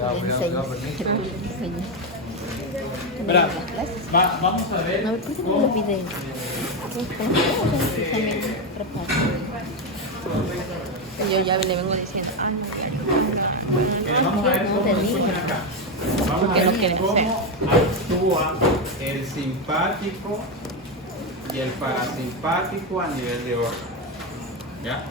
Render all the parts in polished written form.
Le enseño. Espera, vamos a ver No, ¿por qué no cómo los videos? También repaso. Yo ya le vengo diciendo, vamos a ver no cómo, te digo. escuchen acá. Vamos a Porque no ver quiere cómo hacer. actúa el simpático y el parasimpático a nivel de órgano. ¿Ya?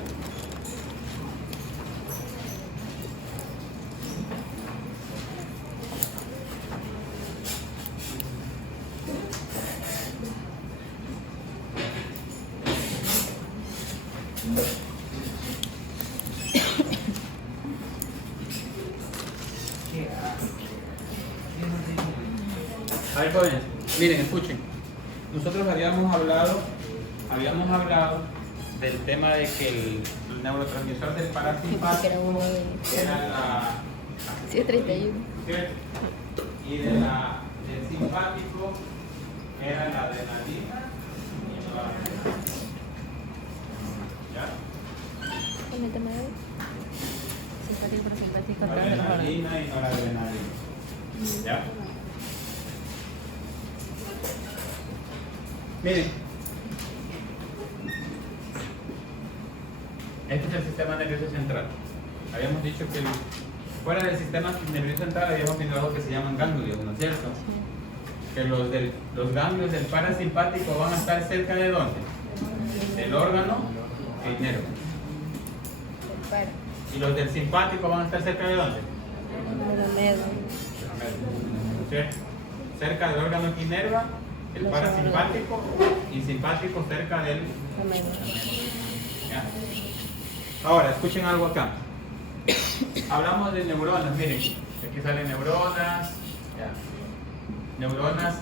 A ver, jóvenes, miren, escuchen. Nosotros habíamos hablado del tema de que el neurotransmisor del Que parasimpático era uno de era la 731. ¿cierto? Y del simpático era la adrenalina y la adrenalina. ¿Ya? En el tema de hoy. Simpático, parasimpático, La atrás del órgano. adrenalina y no la adrenalina. ¿Ya? Miren, este es el sistema nervioso central. Habíamos dicho que fuera del sistema nervioso central habíamos visto algo que se llaman ganglios, ¿no es cierto? Que los ganglios del parasimpático van a estar cerca de ¿dónde? Del órgano que inerva. Y los del simpático van a estar cerca de ¿dónde? ¿Cierto? Cerca del órgano que inerva, el parasimpático, y simpático cerca del. ¿Ya? Ahora, escuchen algo acá. Hablamos de neuronas, miren, aquí salen neuronas, ya. Neuronas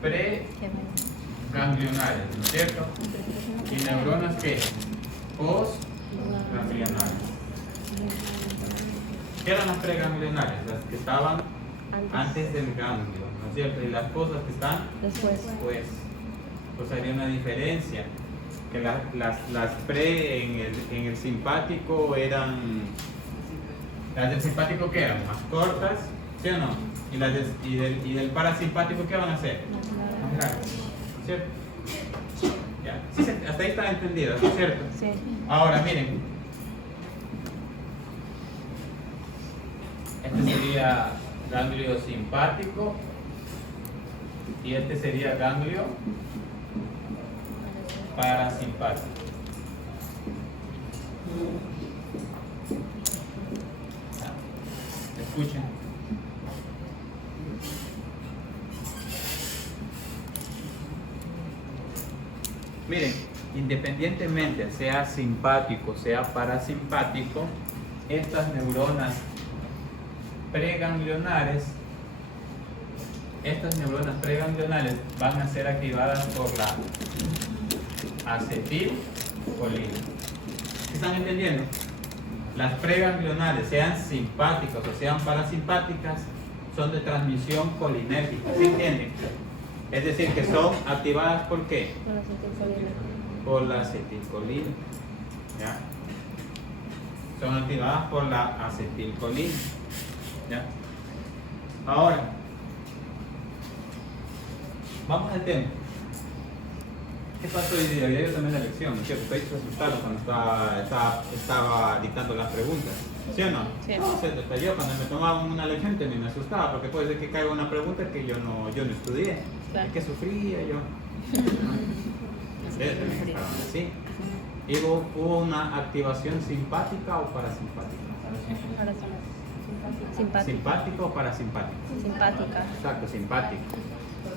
preganglionares, ¿no es cierto? Y neuronas que postganglionares. ¿Qué eran las preganglionares? Las que estaban antes del ganglio, ¿no es cierto? Y las cosas que están Después. Pues había una diferencia, que las pre en el simpático eran, las del simpático que eran más cortas, ¿sí o no? Y las y del parasimpático, ¿qué van a hacer? Más largas, ¿no es cierto? Ya. Sí, hasta ahí está entendido, ¿no es cierto? Sí. Ahora miren, este sería ganglio simpático y este sería ganglio parasimpático. Escuchen. Miren, independientemente sea simpático, sea parasimpático, estas neuronas preganglionares van a ser activadas por la acetilcolina. ¿Sí están entendiendo? Las preganglionares, sean simpáticas o sean parasimpáticas, son de transmisión colinérgica. ¿Sí entienden? Es decir, que son activadas ¿por qué? Por la acetilcolina. ¿Ya? Son activadas por la acetilcolina. ¿Ya? Ahora, vamos al tema. ¿Qué pasó hoy día? Yo tomé la lección, ¿no es cierto? Estoy asustado cuando estaba dictando las preguntas. ¿Sí o no? Sí. No, yo cuando me tomaba una lección también me asustaba, porque puede ser que caiga una pregunta que yo no estudié. Claro. Es que sufría yo. Sí. ¿Y hubo una activación simpática o parasimpática? ¿Simpática o parasimpática? Simpática. Exacto, simpática.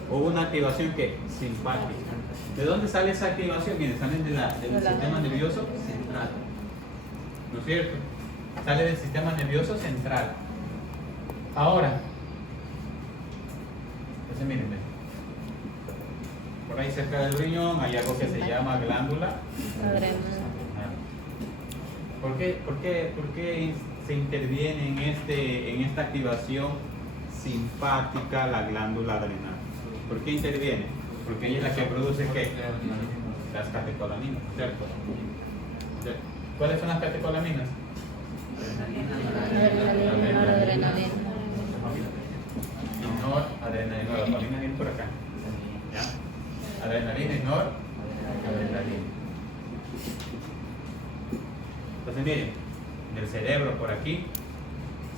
Hubo una activación que simpática. ¿De dónde sale esa activación? Miren, salen del sistema nervioso central. ¿No es cierto? Sale del sistema nervioso central. Ahora, entonces miren, ven. Por ahí cerca del riñón hay algo que se llama glándula. ¿Por qué se interviene en esta activación simpática la glándula adrenal? ¿Por qué interviene? Porque ella es la que produce ¿qué? Las catecolaminas, ¿cierto? ¿Cuáles son las catecolaminas?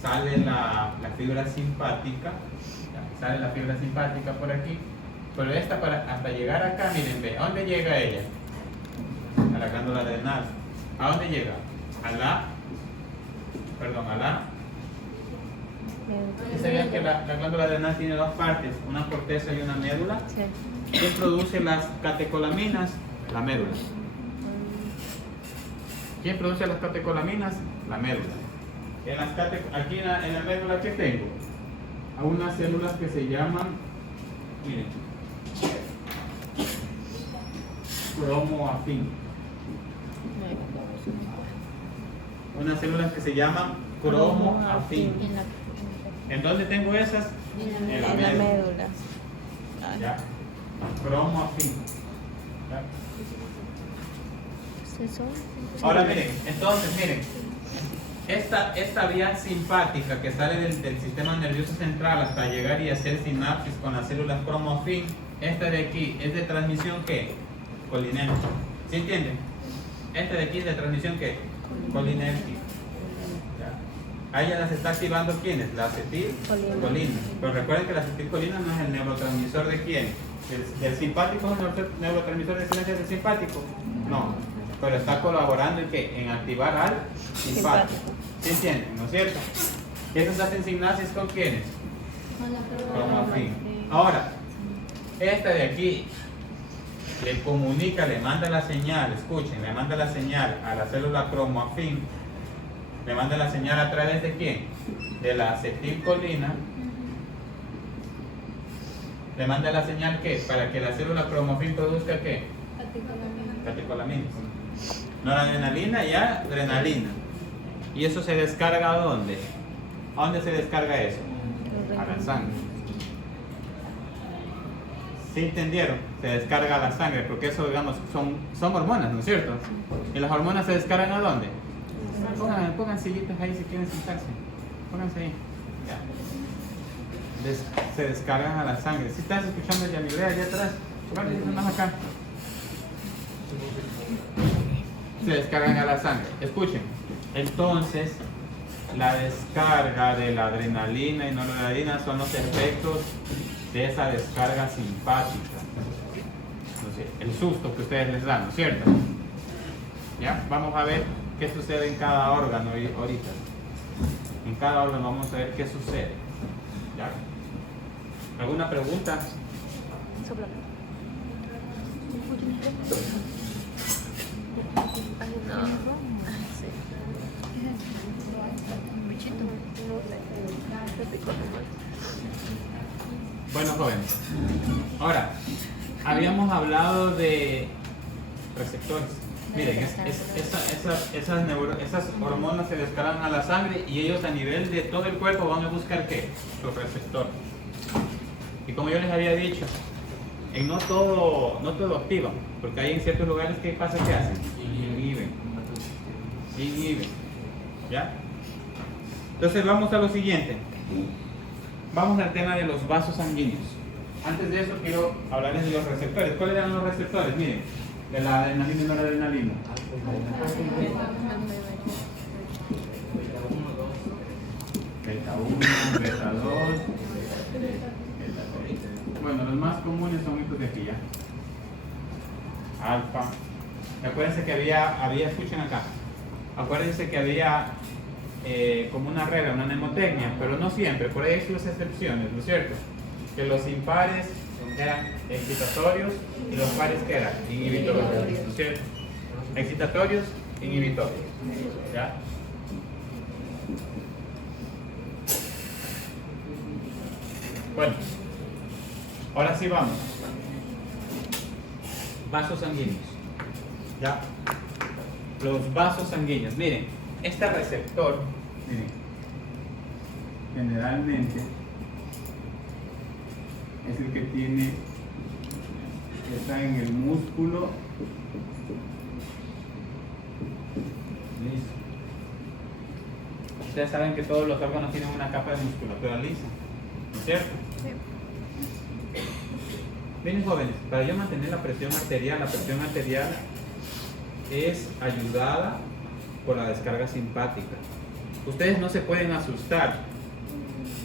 sale la fibra simpática, sale la fibra simpática por aquí, pero esta hasta llegar acá, miren, ve, ¿a dónde llega ella? A la glándula adrenal. ¿A dónde llega? A la ¿sí sabían que la glándula adrenal tiene dos partes, una corteza y una médula? Sí. ¿Quién produce las catecolaminas? La médula. ¿Quién produce las catecolaminas? La médula. Aquí en la médula, ¿qué tengo? A unas células que se llaman, miren, cromoafín. Unas células que se llaman cromoafín. ¿En dónde tengo esas? En la médula. ¿Ya? Cromoafín. ¿Ya? Ahora miren, entonces miren, esta vía simpática que sale del sistema nervioso central hasta llegar y hacer sinapsis con las células cromoafín, esta de aquí es de transmisión ¿qué? Colinérgica. ¿Sí entienden? Esta de aquí es de transmisión ¿qué? Colinérgica. ¿Ya? A ella las está activando ¿quiénes? La acetilcolina. Pero recuerden que la acetilcolina no es el neurotransmisor de quién. ¿El simpático es el neurotransmisor de excelencia del simpático? No. Pero está colaborando en que en activar al simpático. ¿Sí entienden? ¿No es cierto? ¿Y estos hacen sinapsis con quiénes? Cromoafín. Ahora, esta de aquí le comunica, le manda la señal, escuchen, le manda la señal a la célula cromoafín, le manda la señal a través de quién? De la acetilcolina. Le manda la señal ¿qué? Para que la célula cromoafín produzca ¿qué? Catecolaminas. Noradrenalina y adrenalina. ¿Y eso se descarga a dónde? ¿A dónde se descarga eso? A la sangre. ¿Sí entendieron? Se descarga a la sangre, porque eso, digamos, son hormonas, ¿no es cierto? ¿Y las hormonas se descargan a dónde? Pongan sillitas ahí si quieren sentarse. Pónganse ahí. Ya. Se descargan a la sangre. ¿Sí estás escuchando a Yamilea allá atrás? Pónganse más acá. Se descargan a la sangre. Escuchen. Entonces, la descarga de la adrenalina y noradrenalina son los efectos de esa descarga simpática. Entonces, el susto que ustedes les dan, ¿no es cierto? ¿Ya? Vamos a ver qué sucede en cada órgano ahorita. En cada órgano vamos a ver qué sucede. ¿Ya? ¿Alguna pregunta? Bueno, jóvenes, ahora habíamos hablado de receptores. Miren, esas hormonas se descargan a la sangre y ellos a nivel de todo el cuerpo van a buscar ¿qué? Los receptores. Y como yo les había dicho, no todo activan, porque hay en ciertos lugares que pasa que hacen, inhiben. ¿Ya? Entonces vamos a lo siguiente. Vamos al tema de los vasos sanguíneos. Antes de eso quiero hablarles de los receptores. ¿Cuáles eran los receptores? Miren, de la adrenalina y noradrenalina. Beta 1, beta 2, beta 3. Bueno, los más comunes son estos de aquí ya. Alfa. Acuérdense que había, escuchen acá. Acuérdense que había como una regla, una mnemotecnia, pero no siempre, por ahí hay sus excepciones, ¿no es cierto? Que los impares eran excitatorios y los pares que eran inhibitorios, ¿no es cierto? Excitatorios, inhibitorios, ¿ya? Bueno, ahora sí vamos. Vasos sanguíneos, ¿ya? Los vasos sanguíneos, miren, este receptor, miren, generalmente es el que está en el músculo. Listo. Ustedes saben que todos los órganos tienen una capa de musculatura lisa, ¿no es cierto? Sí. Miren, jóvenes, para yo mantener la presión arterial es ayudada por la descarga simpática. ustedes no se pueden asustar.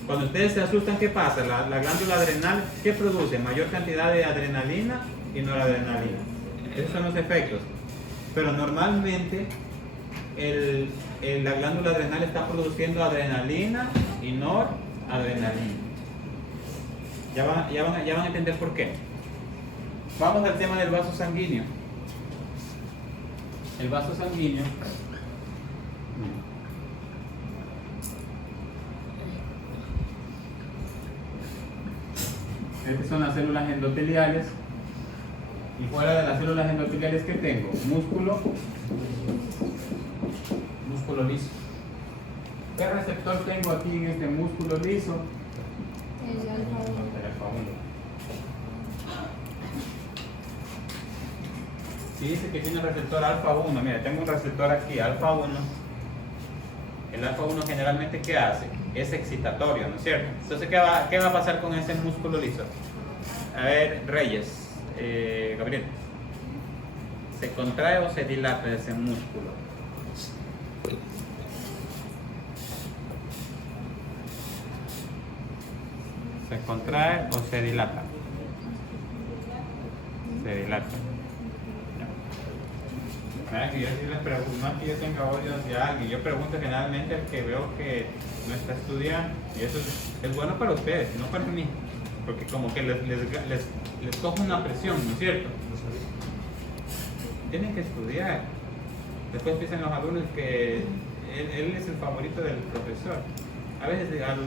Cuando ustedes se asustan, ¿qué pasa? La glándula adrenal, ¿qué produce? Mayor cantidad de adrenalina y noradrenalina. Esos son los efectos. Pero normalmente la glándula adrenal está produciendo adrenalina y noradrenalina. Ya van a entender por qué. Vamos al tema del vaso sanguíneo. El vaso sanguíneo. Estas son las células endoteliales. Y fuera de las células endoteliales, ¿qué tengo? Músculo liso. ¿Qué receptor tengo aquí en este músculo liso? El alfa 1. Si dice que tiene receptor alfa 1, mira, tengo un receptor aquí, alfa 1. El alfa 1 generalmente, ¿qué hace? Es excitatorio, ¿no es cierto? Entonces, ¿qué va a pasar con ese músculo liso? A ver, Reyes, Gabriel, ¿se contrae o se dilata ese músculo? ¿Se contrae o se dilata? Se dilata. Mira, que yo sí les pregunto, no es que yo tenga odio hacia alguien, yo pregunto generalmente al que veo que no está estudiando, y eso es bueno para ustedes, no para mí, porque como que les cojo una presión, ¿no es cierto? Tienen que estudiar. Después dicen los alumnos que él es el favorito del profesor. A veces al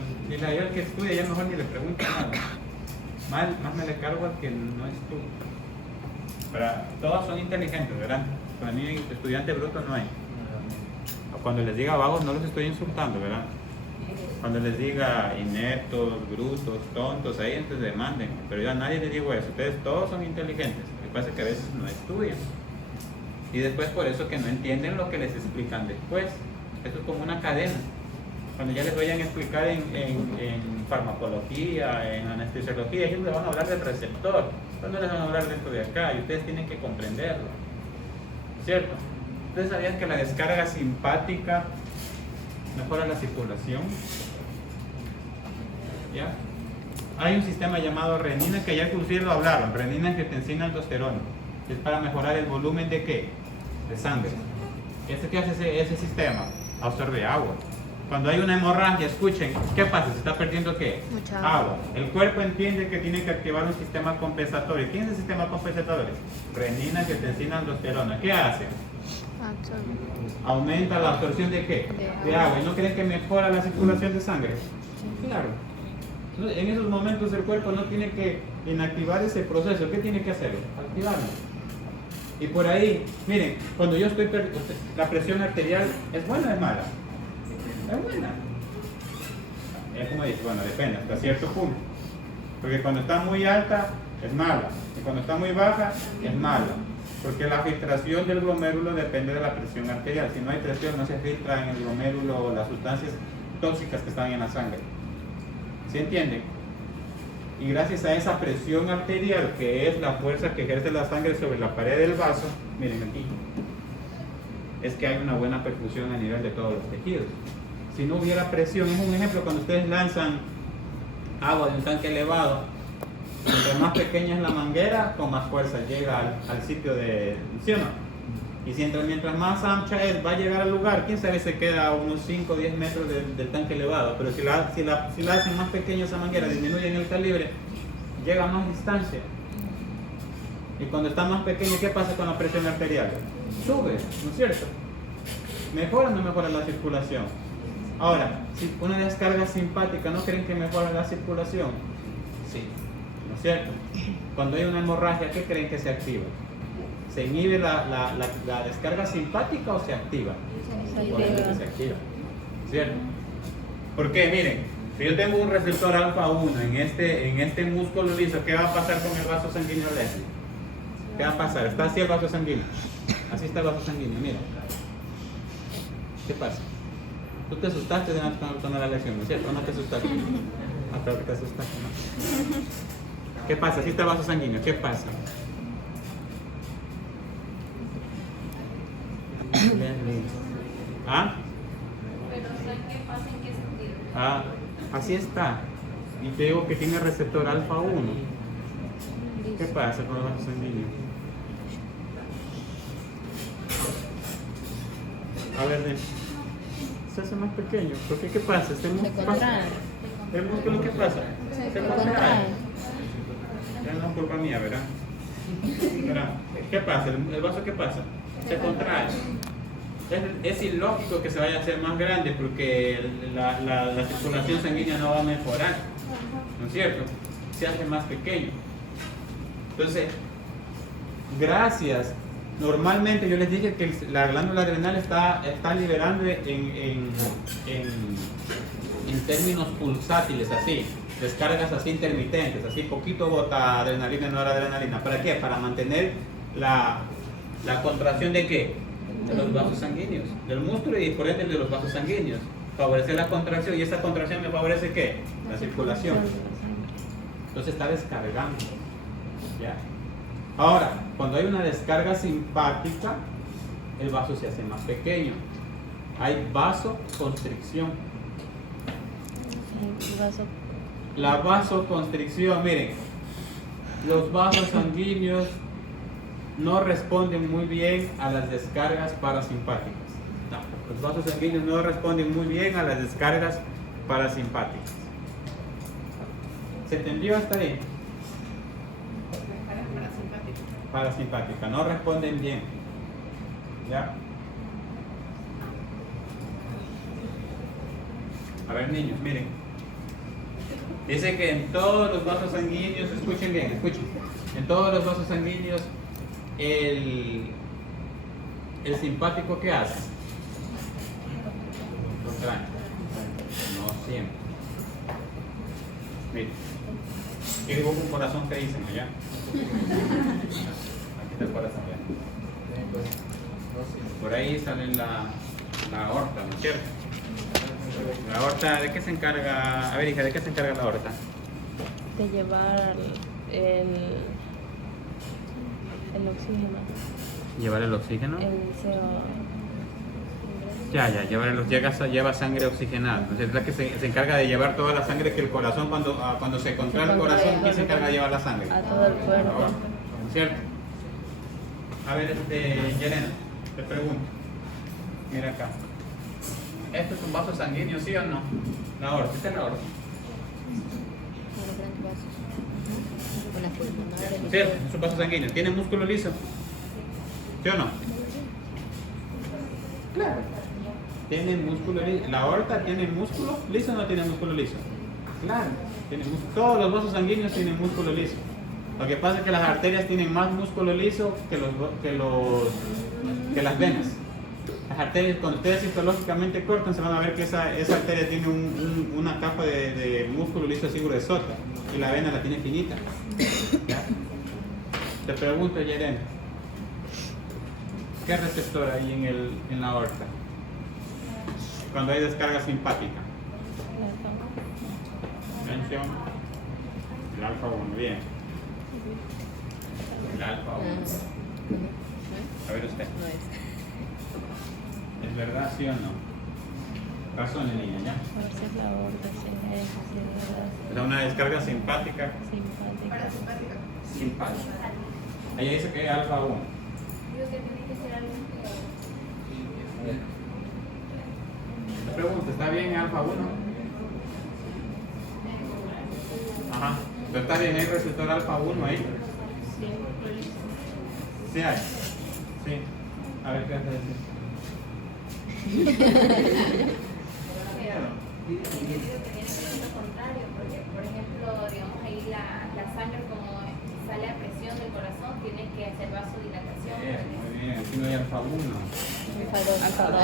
que estudia ya mejor ni le pregunto nada. Más me le cargo al que no estudia. Todos son inteligentes, ¿verdad? Para mí estudiante bruto no hay. Cuando les diga vagos no los estoy insultando, ¿verdad? Cuando les diga ineptos, brutos, tontos, ahí entonces demanden. Pero yo a nadie les digo eso. Ustedes todos son inteligentes. Lo que pasa es que a veces no estudian. Y después por eso que no entienden lo que les explican después. Esto es como una cadena. Cuando ya les vayan a explicar en farmacología, en anestesiología, ellos les van a hablar del receptor. No les van a hablar de esto de acá y ustedes tienen que comprenderlo. ¿Cierto? ¿Ustedes sabían que la descarga simpática mejora la circulación? ¿Ya? Hay un sistema llamado renina que ya ustedes lo hablaron, renina, angiotensina, aldosterona. Es para mejorar el volumen de ¿qué? De sangre. ¿Qué hace ese sistema? Absorbe agua. Cuando hay una hemorragia, escuchen, ¿qué pasa? ¿Se está perdiendo qué? Mucha agua. El cuerpo entiende que tiene que activar un sistema compensatorio. ¿Quién es el sistema compensatorio? Renina, angiotensina, aldosterona. ¿Qué hace? Aumenta la absorción de ¿qué? De agua. ¿Y no creen que mejora la circulación de sangre? Sí. Claro. En esos momentos el cuerpo no tiene que inactivar ese proceso. ¿Qué tiene que hacer? Activarlo. Y por ahí, miren, cuando yo estoy la presión arterial, ¿es buena o es mala? Es buena. Es como dice, bueno, depende, hasta cierto punto. Porque cuando está muy alta, es mala. Y cuando está muy baja, es mala. Porque la filtración del glomérulo depende de la presión arterial. Si no hay presión, no se filtra en el glomérulo las sustancias tóxicas que están en la sangre. ¿Sí entienden? Y gracias a esa presión arterial, que es la fuerza que ejerce la sangre sobre la pared del vaso, miren aquí, es que hay una buena perfusión a nivel de todos los tejidos. Si no hubiera presión, es un ejemplo cuando ustedes lanzan agua de un tanque elevado, entre más pequeña es la manguera, con más fuerza llega al sitio de, ¿sí o no? Y si mientras más ancha es, va a llegar al lugar, quién sabe, se queda a unos 5 o 10 metros del tanque elevado, pero si la hacen más pequeña esa manguera, disminuyen el calibre, llega a más distancia. Y cuando está más pequeño, ¿qué pasa con la presión arterial? Sube, ¿no es cierto? ¿Mejora o no mejora la circulación? Ahora, si una descarga simpática, ¿no creen que mejora la circulación? Sí, ¿no es cierto? Cuando hay una hemorragia, ¿qué creen que se activa? ¿Se inhibe la descarga simpática o se activa? Obviamente se activa, ¿cierto? ¿Por qué? Miren, si yo tengo un receptor alfa 1 en este músculo liso, ¿qué va a pasar con el vaso sanguíneo eléctrico? ¿Qué va a pasar? Está así el vaso sanguíneo. Así está el vaso sanguíneo, mira. ¿Qué pasa? Tú te asustaste de tomar la lección, ¿no es cierto? ¿O no te asustaste? Ah, claro que te asustaste, ¿no? ¿Qué pasa? Así está el vaso sanguíneo, ¿qué pasa? ¿Ah? Ah, así está. Y te digo que tiene receptor alfa 1. ¿Qué pasa con los vasos sanguíneos? A ver, se hace más pequeño. ¿Por qué? ¿Qué pasa? Se contrae. ¿El músculo qué pasa? Se contrae. Ya no es culpa mía, ¿verdad? ¿Verdad? ¿Qué pasa? ¿El vaso qué pasa? Se contrae. Es ilógico que se vaya a hacer más grande porque la circulación sanguínea no va a mejorar, ¿no es cierto? Se hace más pequeño. Entonces, gracias. Normalmente yo les dije que la glándula adrenal está liberando en términos pulsátiles, así, descargas así intermitentes, así poquito bota adrenalina y noradrenalina. ¿Para qué? Para mantener la contracción de ¿qué? De los vasos sanguíneos, del músculo y por ende de los vasos sanguíneos. Favorecer la contracción y esa contracción me favorece ¿qué? La circulación. Entonces está descargando. ¿Ya? Ahora, cuando hay una descarga simpática, el vaso se hace más pequeño. Hay vasoconstricción. La vasoconstricción, miren, los vasos sanguíneos no responden muy bien a las descargas parasimpáticas. No, los vasos sanguíneos no responden muy bien a las descargas parasimpáticas. ¿Se entendió hasta ahí? Parasimpática, no responden bien. ¿Ya? A ver, niños, miren. Dice que en todos los vasos sanguíneos, escuchen bien, escuchen. En todos los vasos sanguíneos, el simpático, ¿qué hace? Contrae. No siempre. Miren. Aquí dibujo un corazón que dicen allá. Aquí está el corazón. Por ahí sale la aorta, ¿no es cierto? La aorta, ¿de qué se encarga? A ver, hija, ¿de qué se encarga la aorta? De llevar el oxígeno. ¿Llevar el oxígeno? El CO. Lleva sangre oxigenada. Entonces es la que se encarga de llevar toda la sangre que el corazón, cuando se contrae el corazón, ¿quién se encarga de llevar la sangre? A todo el cuerpo. ¿Cierto? A ver, Yelena, te pregunto. Mira acá. ¿Esto es un vaso sanguíneo, sí o no? La aorta, esta es la aorta. ¿Cierto? Es un vaso sanguíneo. ¿Tiene músculo liso? ¿Sí o no? Claro. ¿Tiene músculo liso? ¿La aorta tiene músculo liso o no tiene músculo liso? Claro. Todos los vasos sanguíneos tienen músculo liso. Lo que pasa es que las arterias tienen más músculo liso que las venas. Las arterias, cuando ustedes histológicamente cortan, se van a ver que esa arteria tiene una capa de músculo liso así gruesota y la vena la tiene finita. ¿Ya? Te pregunto, Yeren, ¿qué receptor hay en la aorta cuando hay descarga simpática? Atención. El alfa 1, bien. El alfa 1. A ver usted. ¿Es verdad, sí o no? Razón, niña, ¿ya? Es la aorta, Es una descarga simpática. simpática. Simpática. Ella dice que es alfa 1. Digo que tiene que ser algo Te pregunto, ¿está bien alfa 1? Ajá. ¿Pero está bien? ¿Hay receptor alfa 1 ahí? Sí hay. Sí. A ver qué hace decir. Yo digo que tiene que ser lo contrario, porque por ejemplo, digamos ahí la sangre como sale a presión del corazón, tiene que hacer vasodilatación. Muy bien, aquí no hay alfa 1. Alfa 2. Alfa 2.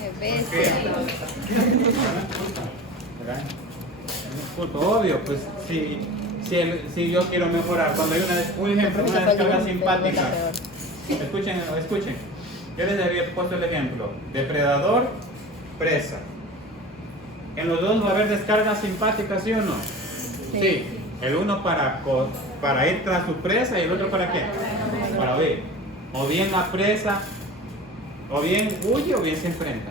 Qué ¿Por qué? ¿Verdad? Es culpa, obvio, pues si yo quiero mejorar, cuando hay un ejemplo, una descarga simpática, escuchen, yo les había puesto el ejemplo, depredador, presa. En los dos va a haber descargas simpáticas, ¿sí o no? Sí. El uno para ir tras su presa y el otro para qué? Para huir. O bien la presa, o bien huye o bien se enfrenta.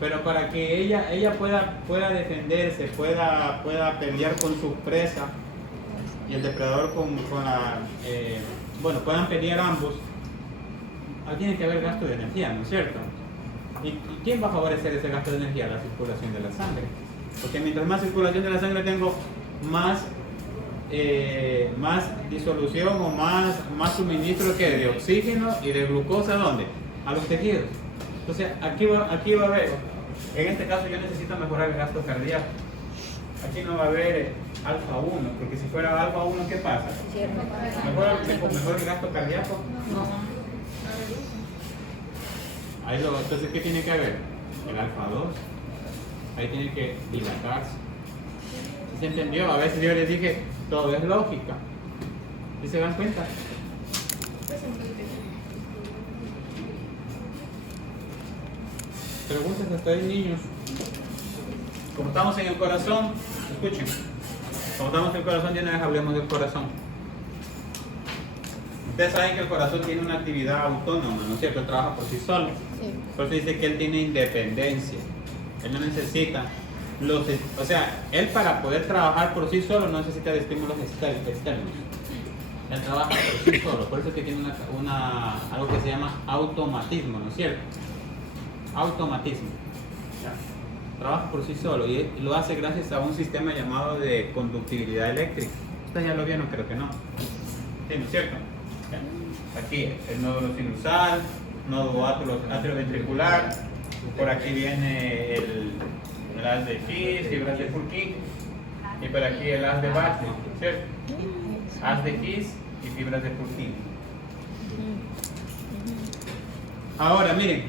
pero para que ella pueda defenderse, pueda pelear con su presa y el depredador con la, bueno, puedan pelear ambos, tiene que haber gasto de energía, ¿no es cierto? ¿Y quién va a favorecer ese gasto de energía? La circulación de la sangre. Porque mientras más circulación de la sangre tengo, más disolución o más suministro que de oxígeno y de glucosa, ¿dónde? A los tejidos. Entonces aquí va a haber, en este caso yo necesito mejorar el gasto cardíaco. Aquí no va a haber alfa 1, porque si fuera alfa 1, ¿qué pasa? ¿Mejor el gasto cardíaco? No. Entonces, ¿qué tiene que haber? El alfa 2. Ahí tiene que dilatarse. ¿Se entendió? A veces yo les dije, todo es lógica. ¿Y se dan cuenta? Preguntas hasta ahí, niños. Como estamos en el corazón, escuchen. Como estamos en el corazón, ya una vez hablemos del corazón. Ustedes saben que el corazón tiene una actividad autónoma, ¿no es cierto? Trabaja por sí solo. Sí. Por eso dice que él tiene independencia. Él no necesita o sea, él para poder trabajar por sí solo no necesita de estímulos externos. Él trabaja por sí solo. Por eso es que tiene algo que se llama automatismo, ¿no es cierto? Automatismo. ¿Ya? Trabaja por sí solo y lo hace gracias a un sistema llamado de conductibilidad eléctrica. ¿Ustedes ya lo vieron? Creo que no. Sí, ¿no es cierto? ¿Ya? Aquí el nódulo sinusal, nódulo atrioventricular, por aquí viene el haz de Kiss, fibras de Purkinje, y por aquí el haz de Bartley, ¿cierto? Haz de Kiss y fibras de Purkinje. Ahora miren,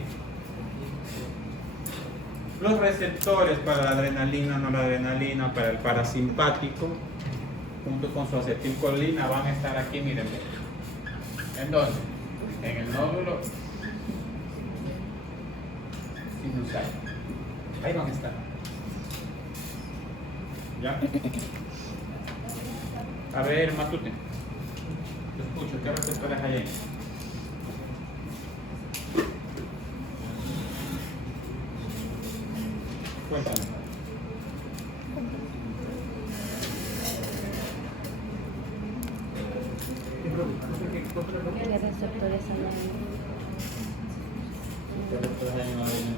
los receptores para la adrenalina, noradrenalina, para el parasimpático, junto con su acetilcolina, van a estar aquí, miren. ¿En dónde? En el nódulo sinusal. Ahí van a estar. ¿Ya? A ver, Matute. Te escucho, ¿qué receptores hay ahí? Cuéntame. ¿Qué receptores hay ahí? ¿Qué receptores hay en la adrenalina?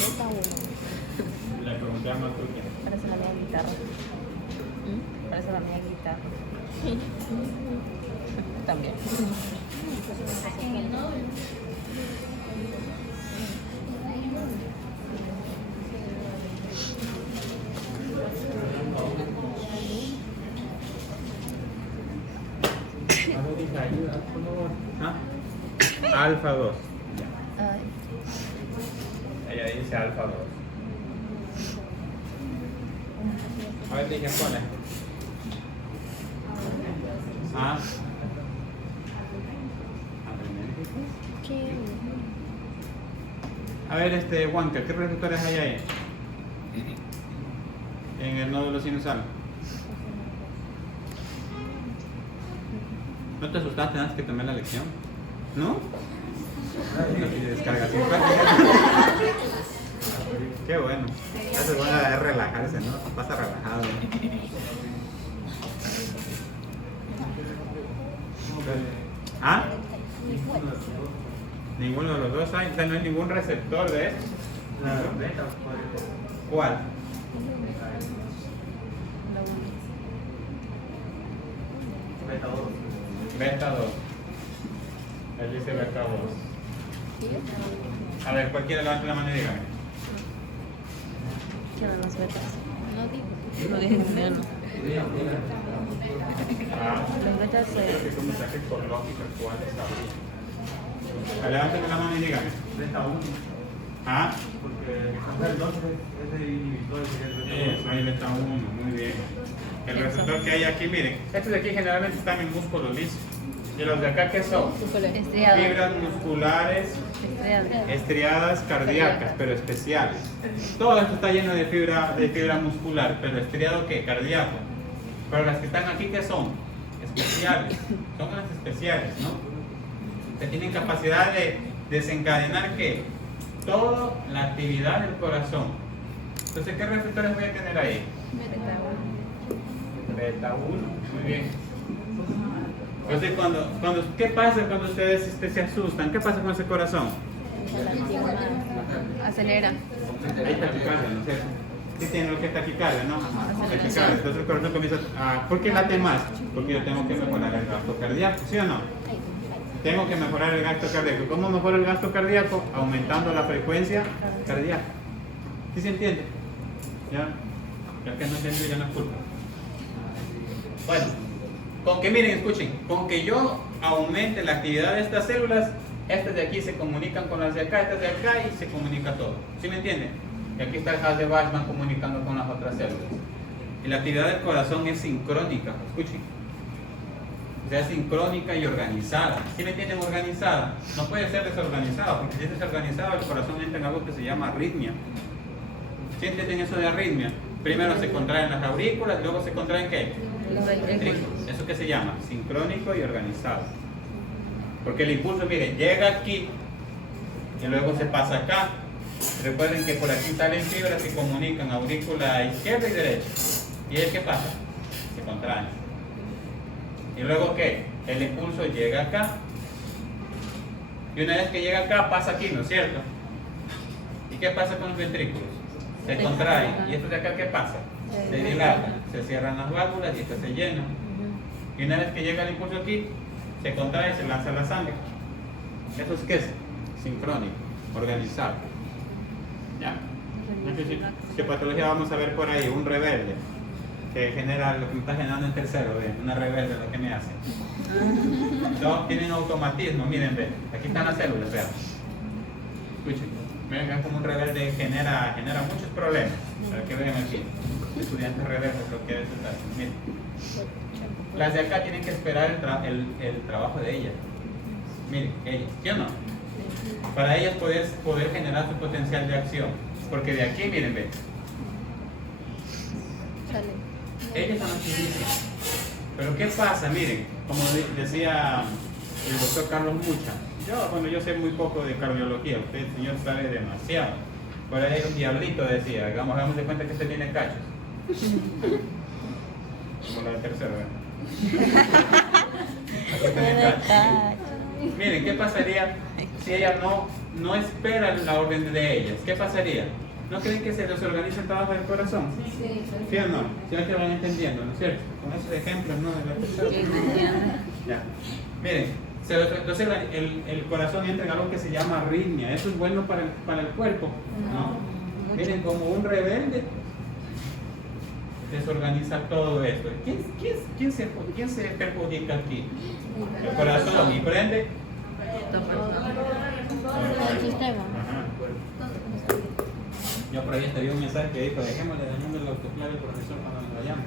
Beta 1. Le pregunté a Matute. Parece la mía guitarra. Parece la mía guitarra. También. En el nódulo. A ver, hija, ayuda, por favor. ¿Ah? Alfa 2. Ay. Ella dice alfa 2. A ver, dije, ¿cuál es? Ah. ¿Qué? A ver, Wanker, ¿qué receptores hay ahí? En el nódulo sinusal. ¿No te asustaste antes que tomé la lección? ¿No? Descarga Qué bueno. Eso es bueno de relajarse, ¿no? Pasa relajado. ¿Ah? Ninguno de los dos hay. O sea, no hay ningún receptor de esto. ¿Cuál? Beta 2. Él dice beta 2. A ver, cualquiera levante la mano y dígame. ¿Qué eran las betas? No dije ninguno. Ah, Las betas creo que como saque por lógica cuál está bien. Levántame la mano y dígame. Beta 1. Ah, Porque el 2 es de inhibidor. ahí beta 1, muy bien. El receptor que hay aquí, miren, estos de aquí generalmente están en músculo liso. ¿Y los de acá qué son? Estriado. Fibras musculares estriadas cardíacas, pero especiales. Todo esto está lleno de fibra muscular, pero estriado ¿qué? Cardíaco. Pero las que están aquí, ¿qué son? Especiales. Son las especiales, ¿no? Que tienen capacidad de desencadenar ¿qué? toda la actividad del corazón. Entonces, ¿qué receptores voy a tener ahí? Beta 1, muy bien. Entonces, ¿qué pasa cuando ustedes se asustan? ¿Qué pasa con ese corazón? Acelera. Hay taquicardia, ¿no es cierto? Sí tiene lo que es taquicardia, ¿no? Taquicardia. Entonces el corazón comienza a... ¿Por qué late más? Porque yo tengo que mejorar el gasto cardíaco, ¿sí o no? Tengo que mejorar el gasto cardíaco. ¿Cómo mejoro el gasto cardíaco? Aumentando la frecuencia cardíaca. ¿Sí se entiende? ¿Ya? Ya que no entiendo, ya no es culpa. Bueno, con que miren, escuchen, con que yo aumente la actividad de estas células, estas de aquí se comunican con las de acá, estas de acá y se comunica todo. ¿Sí me entienden? Y aquí está el haz de Bachmann comunicando con las otras células. Y la actividad del corazón es sincrónica, escuchen. O sea, sincrónica y organizada. ¿Sí me entienden? Organizada. No puede ser desorganizada, porque si es desorganizado el corazón entra en algo que se llama arritmia. ¿Sí entienden eso de arritmia? Primero se contraen las aurículas, luego se contraen ¿qué? ¿Eso qué se llama? Sincrónico y organizado. Porque el impulso, miren, llega aquí y luego se pasa acá. Recuerden que por aquí salen fibras que comunican aurícula izquierda y derecha. ¿Y es qué pasa? Se contraen. ¿Y luego qué? El impulso llega acá. Y una vez que llega acá, pasa aquí, ¿no es cierto? ¿Y qué pasa con los ventrículos? Se contraen. ¿Y esto de acá qué pasa? Se dilatan, se cierran las válvulas y esto se llena. Y una vez que llega el impulso aquí, se contrae y se lanza la sangre. ¿Eso es qué es? Sincrónico, organizado. ¿Ya? ¿Qué patología vamos a ver por ahí? Un rebelde que genera lo que me está generando en tercero, ¿ven? Una rebelde lo que me hace. Todos tienen automatismo, miren, ven. Aquí están las células, vean. Escuchen, vean como un rebelde genera muchos problemas. Para que vean aquí. Estudiantes rebeldes lo que a veces hacen. Miren. Las de acá tienen que esperar el trabajo de ellas. Miren, ellas, ¿sí o no? Para ellas poder generar su potencial de acción. Porque de aquí, miren, ven. Ellas son las que dicen. Pero ¿qué pasa? Miren, como decía el doctor Carlos Mucha, yo sé muy poco de cardiología, usted, señor, sabe demasiado. Por ahí un diablito decía, hagamos de cuenta que usted tiene cachos. Como la de tercero, ¿verdad? Miren, ¿qué pasaría si ella no espera la orden de ellas? ¿Qué pasaría? ¿No creen que se desorganiza el trabajo del corazón? ¿Sí o no? ¿Sí o que van entendiendo, no es cierto? Con esos ejemplos, ¿no? De la persona. Ya. Miren, entonces el corazón entra en algo que se llama arritmia. ¿Eso es bueno para el cuerpo? No. Miren, como un rebelde desorganiza todo esto. ¿Quién se perjudica aquí? El corazón. ¿Y prende? El sistema. Ajá. Yo por ahí te vi un mensaje que dijo, dejémosle dañando el autoclave al profesor cuando nos vayamos.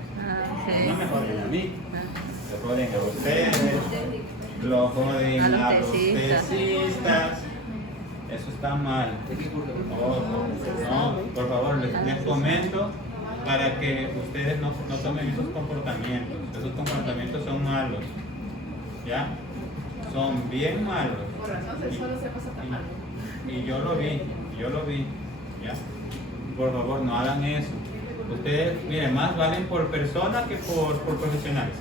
No me joden a mí, se joden a ustedes, lo joden a los tesistas. Eso está mal. Ojo, no, por favor, les comento para que ustedes no tomen esos comportamientos. Esos comportamientos son malos. ¿Ya? Son bien malos. Y yo lo vi. ¿Ya? Por favor, no hagan eso. Ustedes, miren, más valen por persona que por profesionales.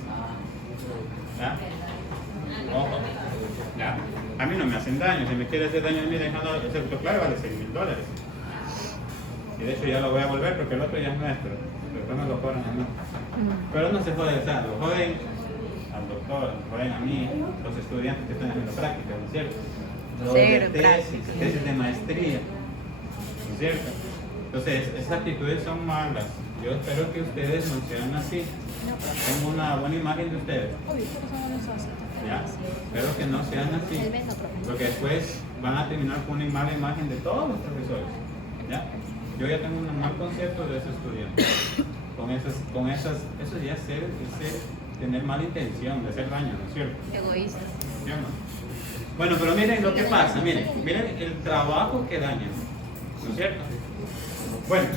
¿Ya? Ojo. ¿Ya? A mí no me hacen daño. Si me quiere hacer daño a mí dejando el autoclave vale $6,000. Y de hecho ya lo voy a volver porque el otro ya es nuestro. Después me lo cobran a mí. Pero no se jode, o sea, lo joden al doctor, lo joden a mí, los estudiantes que están haciendo prácticas, ¿no es cierto? Los de tesis de maestría, ¿no es cierto? Entonces, esas actitudes son malas. Yo espero que ustedes no sean así. Tengo una buena imagen de ustedes. ¿Ya? Espero que no sean así. Porque después van a terminar con una mala imagen de todos los profesores. ¿Ya? Yo ya tengo un mal concepto de esos estudiantes. Eso ya es tener mala intención de hacer daño, ¿no es cierto? Egoísta. ¿Sí o no? Bueno, pero miren lo que pasa. Miren el trabajo que dañan. ¿No es cierto? Bueno,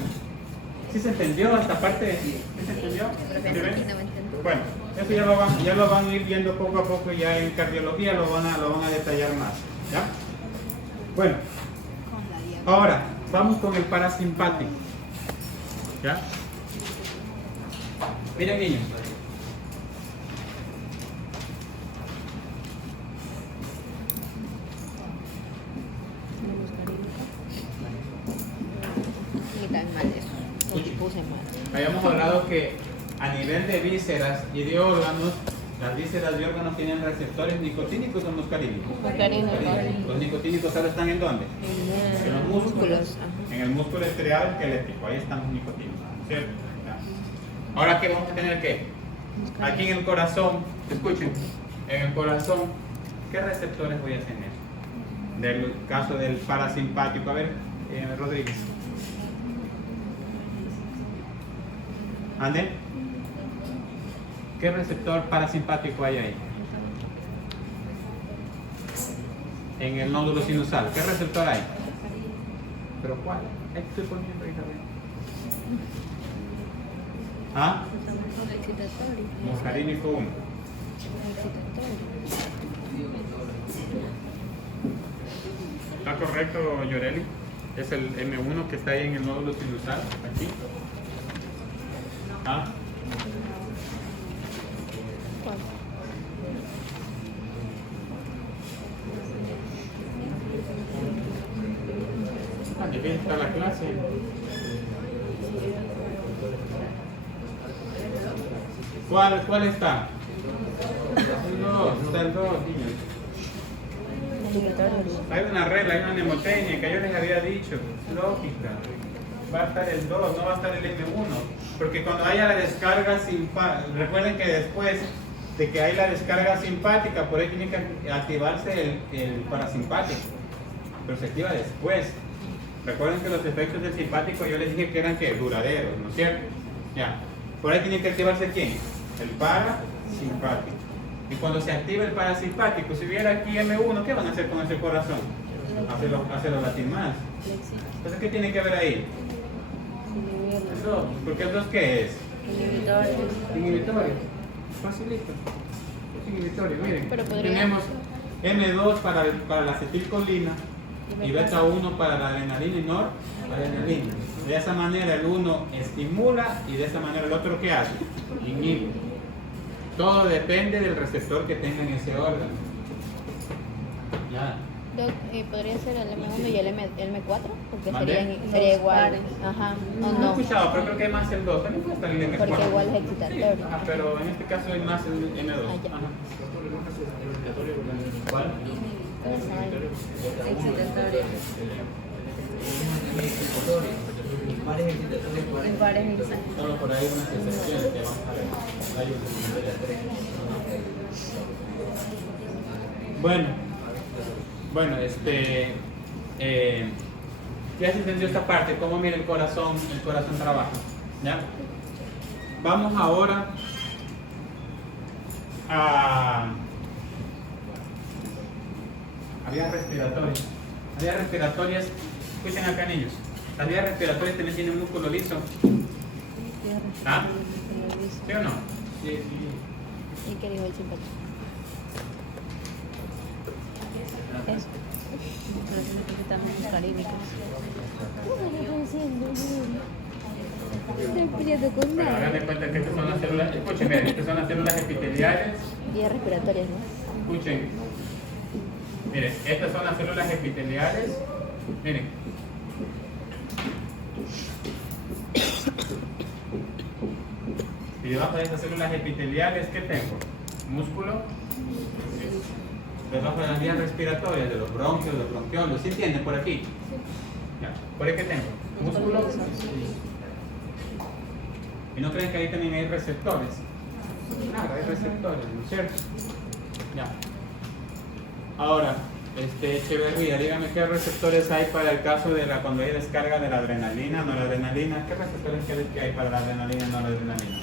¿sí se entendió esta parte? ¿Sí se entendió? Bueno, eso ya lo van a ir viendo poco a poco ya en cardiología, lo van a detallar más. ¿Ya? Bueno, Ahora, vamos con el parasimpático. ¿Ya? Miren, niños. Y tan mal eso. Lo puse mal. Habíamos hablado que a nivel de vísceras y de órganos, las vísceras y órganos tienen receptores nicotínicos o muscarínicos. Muscarínicos. Los nicotínicos solo están ¿en dónde? En los músculos. Ajá. En el músculo estriado esquelético, ahí están los nicotínicos, ¿cierto? Ya. Ahora que vamos a tener que aquí en el corazón, escuchen, en el corazón, ¿qué receptores voy a tener? Del caso del parasimpático, a ver, Rodríguez. ¿Ande? ¿Qué receptor parasimpático hay ahí? En el nódulo sinusal, ¿qué receptor hay? ¿Pero cuál? Estoy poniendo ahí también. ¿Ah? Muscarínico 1. ¿Está correcto, Yoreli? Es el M1 que está ahí en el nódulo sinusal, aquí. ¿Ah? Aquí está la clase. ¿Cuál está? Está el 2, niños. Hay una regla, hay una mnemotecnia que yo les había dicho, lógica. Va a estar el 2, no va a estar el M1. Porque cuando haya la descarga simpática, recuerden que después de que hay la descarga simpática, por ahí tiene que activarse el parasimpático. Pero se activa después. Recuerden que los efectos del simpático yo les dije que eran duraderos, ¿no es cierto? Ya. Por ahí tiene que activarse ¿quién? El parasimpático. Y cuando se activa el parasimpático, si hubiera aquí M1, ¿qué van a hacer con ese corazón? Hacerlo latir más. Entonces, ¿qué tiene que ver ahí? El 2. ¿Porque el 2 qué es? Inhibitorio. Facilito. Es inhibitorio, miren. Tenemos M2 para la acetilcolina y beta 1 para la adrenalina y noradrenalina. De esa manera el uno estimula y de esa manera el otro ¿qué hace? Inhibe. Todo depende del receptor que tenga en ese órgano. Ya. Doc, ¿podría ser el M1 y el M4? Porque ¿Mande? sería igual. Ajá. No, ¿O no? he escuchado, pero creo que hay más el 2. También puede estar el M4. Porque igual es Sí, excitatorio. pero en este caso hay más el M2. Ah, ya. Ajá. ¿Cuál? Excitatorio. En pares exactos. Solo por ahí unas excepciones que vamos a ver. Hay Bueno, ya se entendió esta parte, cómo mira el corazón trabaja. ¿Ya? Vamos ahora a vías respiratorias. Las vías respiratorias, escuchen acá niños, las vías respiratorias también tienen músculo liso. ¿Ah? ¿Sí o no? Sí. ¿Y qué dijo el simpático? Eso. Estamos muscarínicos. Estoy peleando con Bueno, nada. hagan de cuenta que estas son las células, escuchen, miren, estas son las células epiteliales. Vías respiratorias, ¿no? Escuchen, miren, estas son las células epiteliales. Miren, y debajo de estas células epiteliales, ¿qué tengo? Músculo. Debajo de las vías respiratorias, de los bronquios, de los bronquiolos, ¿sí entienden por aquí? Ya. ¿Por ahí qué tengo? Músculo. ¿Y no creen que ahí también hay receptores? Claro, hay receptores, ¿no es cierto? Ya. Ahora, Echeverría, dígame qué receptores hay para el caso de cuando hay descarga de la adrenalina, noradrenalina. ¿Qué receptores que hay para la adrenalina, noradrenalina?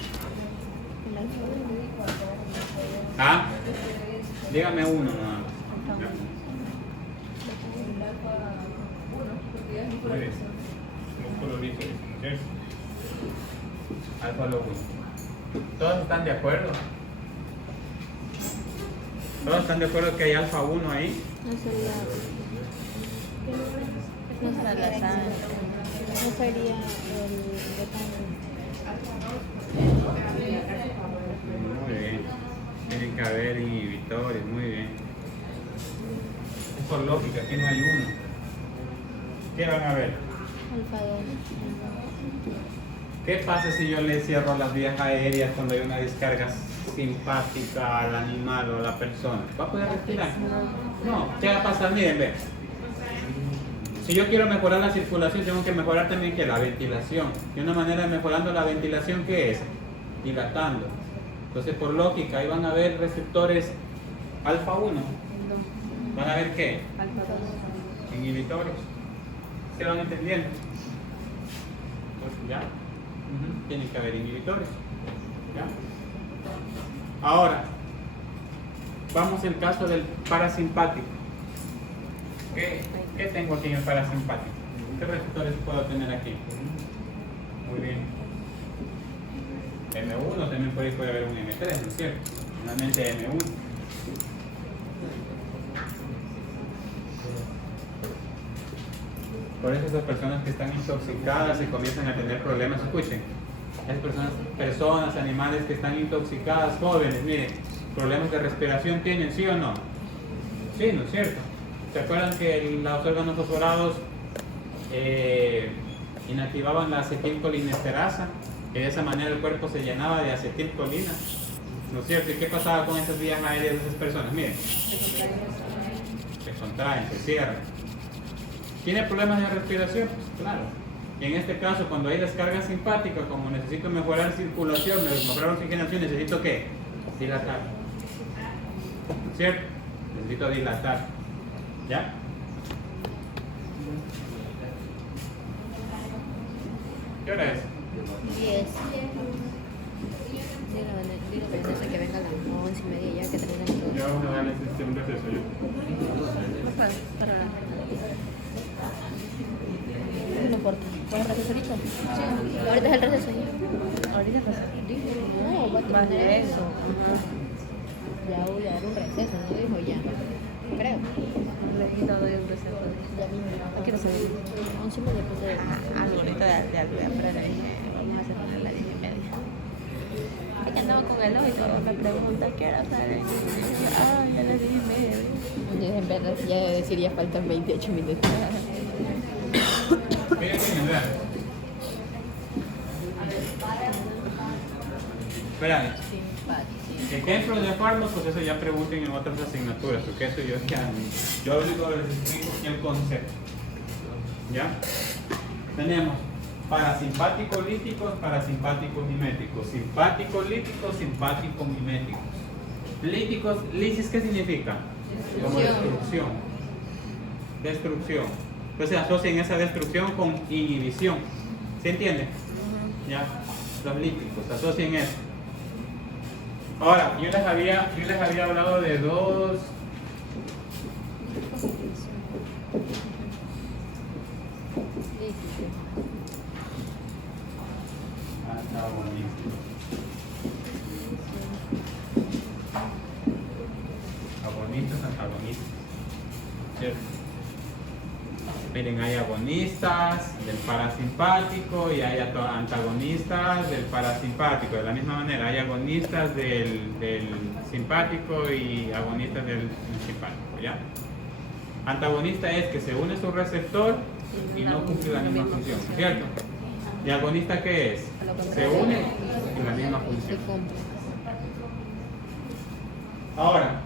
¿Ah? Dígame uno nada más. Ya. Muy bien. Músculo liso, ¿no es cierto? Alfa lóbulo. ¿Todos están de acuerdo? ¿Todos están de acuerdo que hay alfa 1 ahí? No será la sangre. No sería el botán. Muy bien. Tienen que haber inhibitores, muy bien. Es por lógica, aquí no hay uno. ¿Qué van a ver? Alfa 2. ¿Qué pasa si yo le cierro las vías aéreas cuando hay una descarga simpática al animal o a la persona? ¿Va a poder respirar? No. ¿Qué va a pasar? Miren, ve. Si yo quiero mejorar la circulación, tengo que mejorar también que la ventilación. Y una manera de mejorando la ventilación, ¿qué es? Dilatando. Entonces, por lógica, ahí van a haber receptores alfa 1. ¿Van a ver qué? Alfa 2. Inhibitores. ¿Se van entendiendo? Pues ya. Tienen que haber inhibitores. ¿Ya? Ahora, vamos al caso del parasimpático. ¿Qué tengo aquí en el parasimpático? ¿Qué receptores puedo tener aquí? Muy bien. M1, también por ahí puede haber un M3, ¿no es cierto? Finalmente M1. Por eso esas personas que están intoxicadas y comienzan a tener problemas, escuchen, esas personas, animales que están intoxicadas, jóvenes, miren, problemas de respiración tienen, ¿sí o no? Sí, ¿no es cierto? ¿Se acuerdan que los órganos fosforados inactivaban la acetilcolinesterasa? Que de esa manera el cuerpo se llenaba de acetilcolina, ¿no es cierto? ¿Y qué pasaba con esas vías aéreas de esas personas? Miren, se contraen, se cierran. ¿Tiene problemas de respiración? Pues claro. Y en este caso, cuando hay descarga simpática, como necesito mejorar circulación, mejorar oxigenación, ¿necesito qué? Dilatar. ¿No es cierto? Necesito dilatar. ¿Ya? ¿Qué hora es? 10. Dígame que venga a las 11:30 ya que termina todo. Ya vamos a darle un receso yo. Para hablar. No importa. ¿Puedes receso ahorita? Sí. Ahorita es el receso ya. Ahorita pasa. No, va a Más terminar de eso. Ya voy a dar un receso, no dijo ya. Creo. Le he quitado el receso. Ya mismo. No quiero saber. 11:30 puse de Algo ahorita de algo, pero le dije, vamos a hacer a las 10:30. Es que andaba con el ojo y todo me pregunta qué hora sale. Ah, ya le dije 10:30. En verdad, ya debe decir ya faltan 28 minutos. Miren, vean. Espera, ejemplos de fármacos, eso ya pregunten en otras asignaturas, porque eso yo único les explico aquí el concepto. ¿Ya? Tenemos parasimpáticos líticos, parasimpáticos miméticos, simpáticos líticos, simpáticos miméticos. Líticos, lisis, ¿qué significa? Como destrucción. Destrucción. Entonces asocian esa destrucción con inhibición. ¿Se entiende? ¿Ya? Los líticos, asocian eso. Ahora, yo les había hablado de dos. Agonistas, antagonistas. ¿Cierto? Miren, hay agonistas del parasimpático y hay antagonistas del parasimpático. De la misma manera, hay agonistas del simpático y agonistas del simpático, ¿ya? Antagonista es que se une su receptor y no cumple la misma función, ¿cierto? ¿Y agonista qué es? Se une en la misma función. Ahora,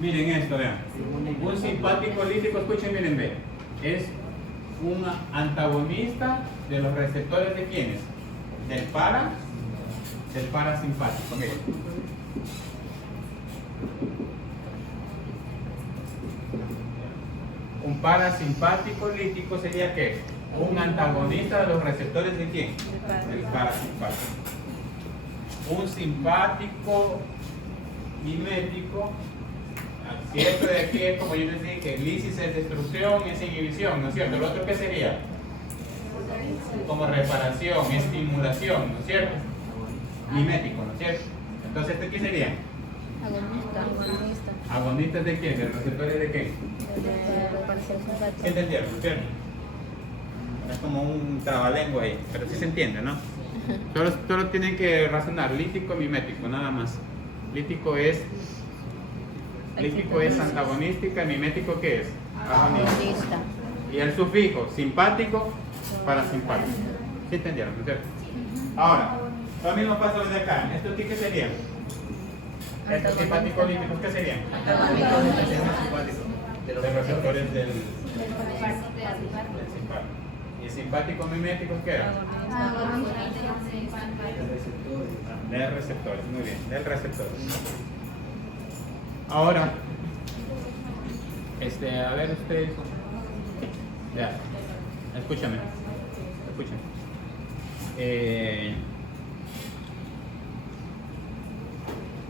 miren esto, vean. Un simpático lítico, escuchen, miren, vean. Es un antagonista de los receptores de quiénes? Del parasimpático. Miren. Un parasimpático lítico sería ¿qué? Un antagonista de los receptores de quién? Del parasimpático. Un simpático mimético. Si esto de aquí es como yo les dije, que lisis es destrucción, es inhibición, ¿no es cierto? ¿El otro qué sería? Como reparación, estimulación, ¿no es cierto? Mimético, ¿no es cierto? Entonces, ¿este qué sería? Agonista. ¿Agonistas de quién? ¿De receptores de qué? De ¿Sí entendieron? ¿Cierto? Es como un trabalengua ahí, pero sí se entiende, ¿no? Solo tienen que razonar lítico, mimético, nada más. Lítico es antagonística, mimético ¿qué es? Agonista. Y el sufijo simpático, parasimpático. ¿Sí entendieron? ¿Cierto? Ahora, lo mismo pasa desde acá. ¿Estos aquí qué serían? Estos simpáticos líticos, ¿qué serían? De los receptores del simpático. ¿Y simpático mimético qué era? Del receptor, muy bien, del receptor. Ahora, a ver ustedes. Ya, escúchame.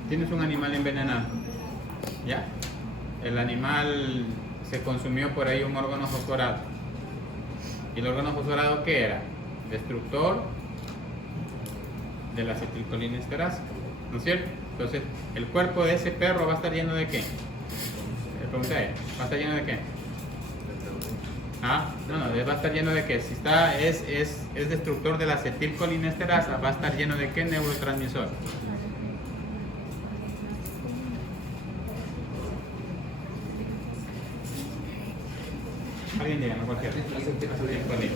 Tienes un animal envenenado, ¿ya? El animal se consumió por ahí un órgano fosforado. ¿Y el órgano fosforado qué era? Destructor de la acetilcolinesterasa, ¿no es cierto? Entonces, el cuerpo de ese perro va a estar lleno de qué? Le pregunté a él, ¿va a estar lleno de qué? No, va a estar lleno de qué? Si es destructor de la acetilcolinesterasa, va a estar lleno de qué neurotransmisor. Alguien diga, no cualquiera. Acetilcolina.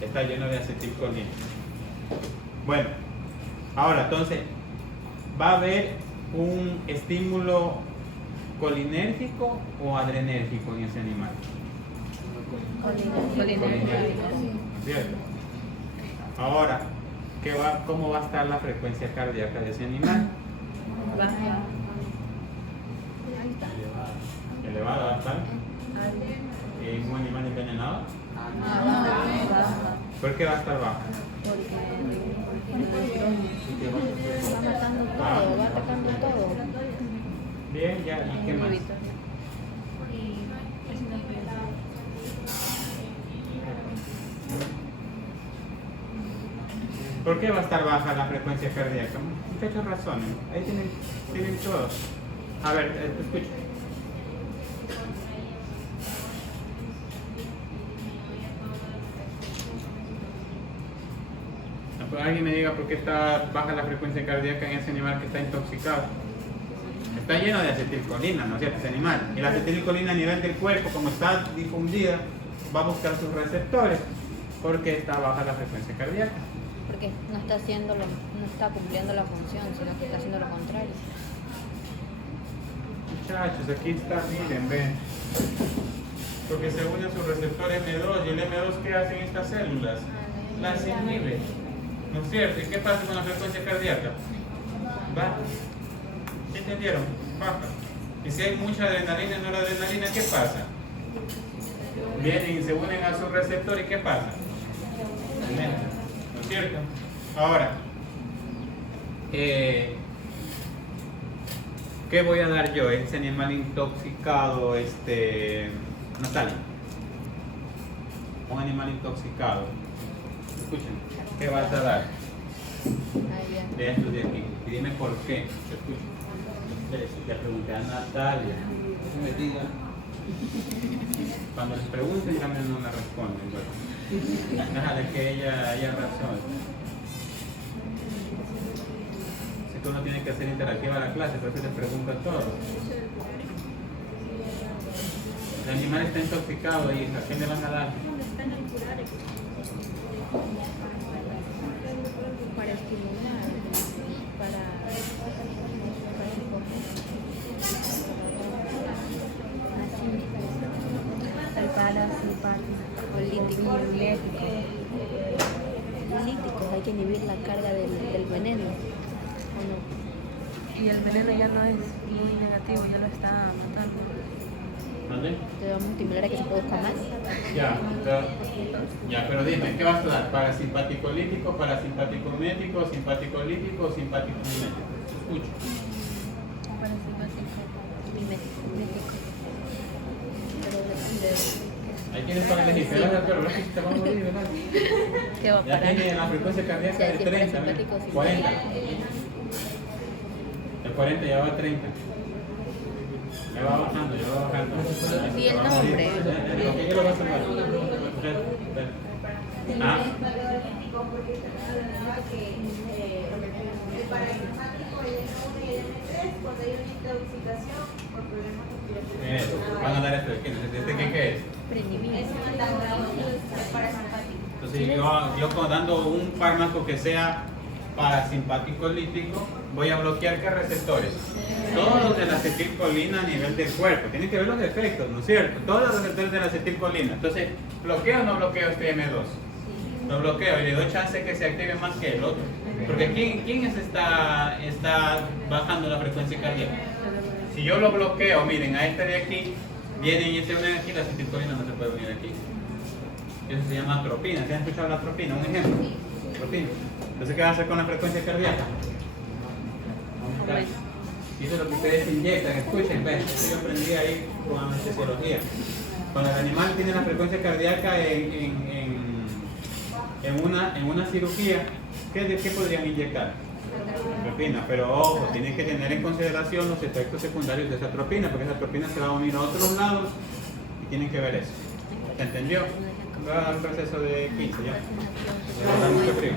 Está lleno de acetilcolina. Bueno, ahora entonces va a haber un estímulo colinérgico o adrenérgico en ese animal. Colinérgico. ¿Cierto? Ahora, ¿cómo va a estar la frecuencia cardíaca de ese animal? Elevada va a estar. ¿En un animal envenenado? ¿Por qué va a estar baja? Va atacando todo. Bien, ya, ¿y qué más? ¿Por qué va a estar baja la frecuencia cardíaca? Muchas razones. Ahí tienen todos. A ver, te escucho. Alguien me diga por qué está baja la frecuencia cardíaca en ese animal que está intoxicado. Está lleno de acetilcolina, ¿no es cierto? Ese animal. Y la acetilcolina a nivel del cuerpo, como está difundida, va a buscar sus receptores. Porque está baja la frecuencia cardíaca. Porque no está cumpliendo la función, sino que está haciendo lo contrario. Muchachos, aquí está, miren, ven. Porque se une a su receptor M2 y el M2 ¿qué hacen estas células? Las inhibe. ¿No es cierto? ¿Y qué pasa con la frecuencia cardíaca? Baja. ¿Sí entendieron? Baja. Y si hay mucha adrenalina y noradrenalina, ¿qué pasa? Vienen y se unen a su receptor y ¿qué pasa? Aumenta. ¿No es cierto? Ahora, ¿qué voy a dar yo? Ese animal intoxicado, Natalia. Un animal intoxicado. Escuchen, ¿qué vas a dar? De estos de aquí. Y dime por qué. Escuchen. Le pregunté a Natalia. No me diga. Cuando les pregunten, también no me responden. Bueno. Déjale que ella haya razón. Sé que uno tiene que hacer interactiva la clase, pero se les pregunta a todos. El animal está intoxicado y ¿a quién le van a dar? Para estimular, El parasimpático. o lítico. Líticos, hay que inhibir la carga del veneno. ¿O no? Y el veneno ya no es muy negativo, ya lo está matando. ¿Vale? Te vamos a estimular a que se produzca más. Pero dime, ¿qué vas a dar? ¿Parasimpático lítico, parasimpático mimético, simpático lítico o simpático mimético? Escucho. Parasimpático. Mimético. Pero depende. Ahí tienes para elegir, pero te vamos a morir, ¿verdad? ¿Qué va a Ya parar? tiene la frecuencia cardíaca Sí, de siempre 30, ¿no? simpático, sí. 40. El 40 ya va a 30. Ya va bajando, ya va bajando. Y el nombre. ¿Por qué yo lo voy a salvar? Ah, Porque el parasinfático LN3 cuando hay una intoxicación por problemas respiratorios. van a dar esto. ¿Este qué es? Prendimiento. Es un antagonista parasinfático. Entonces yo dando un fármaco que sea parasimpático lítico, voy a bloquear qué receptores. Todos los de la acetilcolina a nivel del cuerpo. Tienen que ver los efectos, ¿no es cierto? Todos los receptores de la acetilcolina. Entonces, ¿bloqueo o no bloqueo este M2? Lo bloqueo y le doy chance que se active más que el otro. Porque ¿quién está bajando la frecuencia cardíaca? Si yo lo bloqueo, miren, a este de aquí, vienen y se unen aquí, la acetilcolina no se puede unir aquí. Eso se llama atropina. ¿Se han escuchado la atropina? Un ejemplo. Atropina. Entonces, ¿qué va a hacer con la frecuencia cardíaca? Y eso es lo que ustedes inyectan. Escuchen, ven, yo aprendí ahí con anestesiología. Cuando el animal tiene la frecuencia cardíaca en una cirugía, ¿qué podrían inyectar? Atropina, pero ojo, tienen que tener en consideración los efectos secundarios de esa atropina, porque esa atropina se va a unir a otros lados y tienen que ver eso. ¿Se entendió? Va a dar un proceso de 15 ya. Va a dar mucho frío.